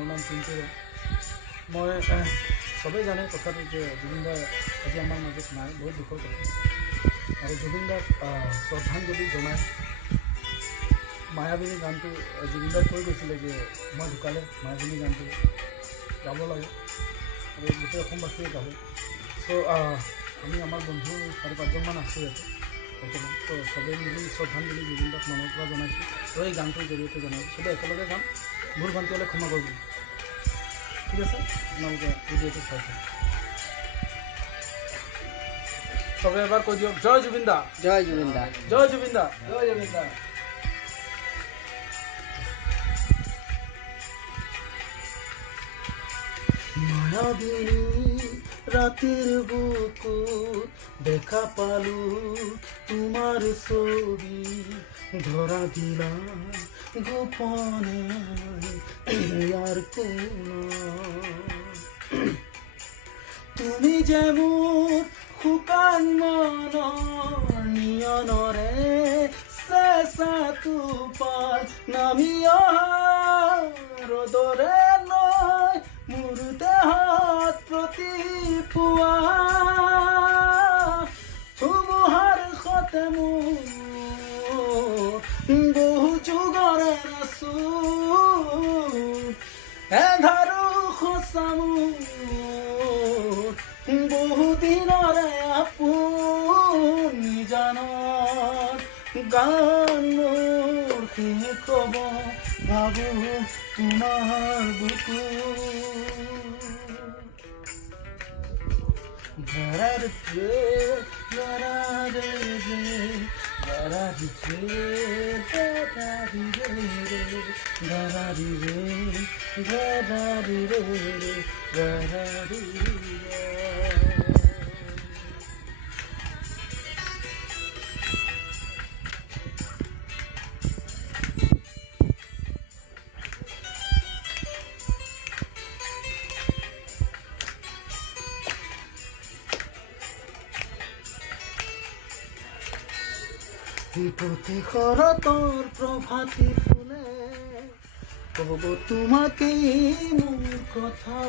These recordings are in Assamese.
মোৰ নাম পিণ্টু। মই চবেই জানে কথাটো যে জুবিন দা আজি আমাৰ মাজত নাই, বহুত দুখৰ কথা। আৰু জুবিন দাক শ্ৰদ্ধাঞ্জলি জনাই মায়াবিনী গানটো জুবিন দাই কৈ গৈছিলে যে মই ঢুকালে মায়াবিনী গানটো গাব লাগে আৰু গোটেই অসমবাসীয়ে গাব। চ' আমি আমাৰ বন্ধু 4-5জনমান আছোঁ ইয়াতে বৰ্তমান। তো চবেই মিলি শ্ৰদ্ধাঞ্জলি জুবিন দাক মনৰ পৰা জনাইছোঁ আৰু এই গানটোৰ জৰিয়তে জনাইছোঁ। চবেই একেলগে গাম, ভুল ভ্ৰান্তি হ'লে ক্ষমা কৰিব। ঠিক আছে, আপোনালোকে ভিডিঅ'টো চাইছে চবে এবাৰ কৈ দিয়ক, জয় জুবিন দা, জয় জুবিন দা, জয় জুবিন দা, জয় জুবিন দা। মায়াবিনী রাতের বুকুত দেখা পালু তোমার ছবি, ধরা দিলাম গোপনে আর কোন। তুমি যেমন শুকান মনৰ নিয়নৰে চেঁচা টোপাল নামি অহা ৰ'দৰে নয় মোৰ দেহত প্ৰতিপুৱা, ধুমুহাৰ সতে মোৰ বহু যুগৰে নাচো এন্ধাৰো সঁচা মোৰ বহুদিনৰে আপুনি জানৰ গান মোৰ শেষ হ'ব ভাবো তোমাৰ বুকু। প্ৰতি শৰতৰ প্ৰভাতী ফুলে কব তোমাকে মোৰ কথা,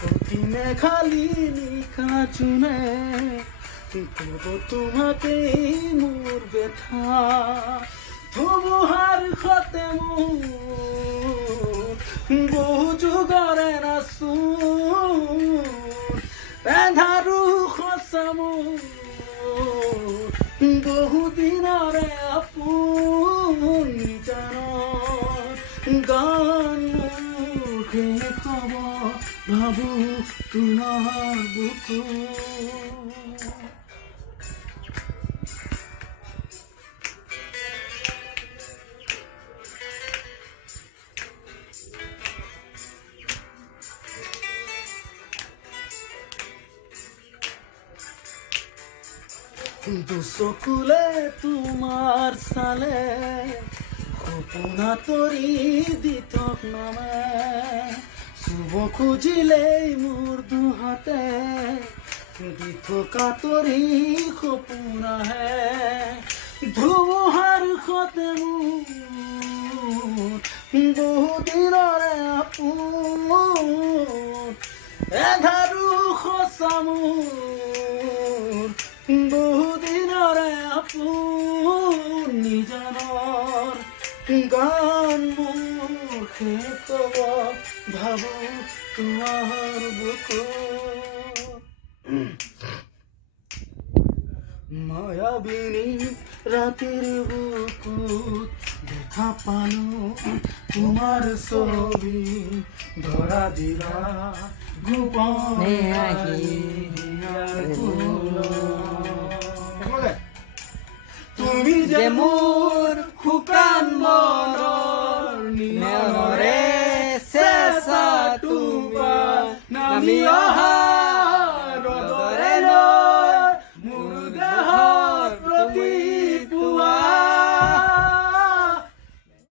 প্ৰতি মেঘালী নিশা চুনে কব তোমাকে মোৰ ব্যথা, ধুমুহাৰ সতে মোৰ বহু যুগৰে নাচো এন্ধাৰো সঁচা মোৰ বহুদিনৰে আপুনি জানৰ গান মোৰ শেষ হ'ব ভাবো তোমাৰ বুকু। দুচকুলে তোমাৰ চালে সপোনা তৰি দি থক নামে, চুব খুজিলেই মোৰ দুহাতে দি থকা তৰি সপোন আহে, ধুমুহাৰ সতে মোৰ বহুদিনৰে আপোন এন্ধাৰো সঁচা মোৰ বহুদিনৰে আপুনি জানৰ গান মোৰ শেষ হ'ব ভাবো তোমাৰ বুকু। মায়াবিনী ৰাতিৰ বুকুত দেখা পালো তোমাৰ ছবি, ধৰা দিলা গোপনে আহি তুমি যে মোৰ শুকান মনৰ নিয়নৰে চেঁচা টোপাল নামি অহা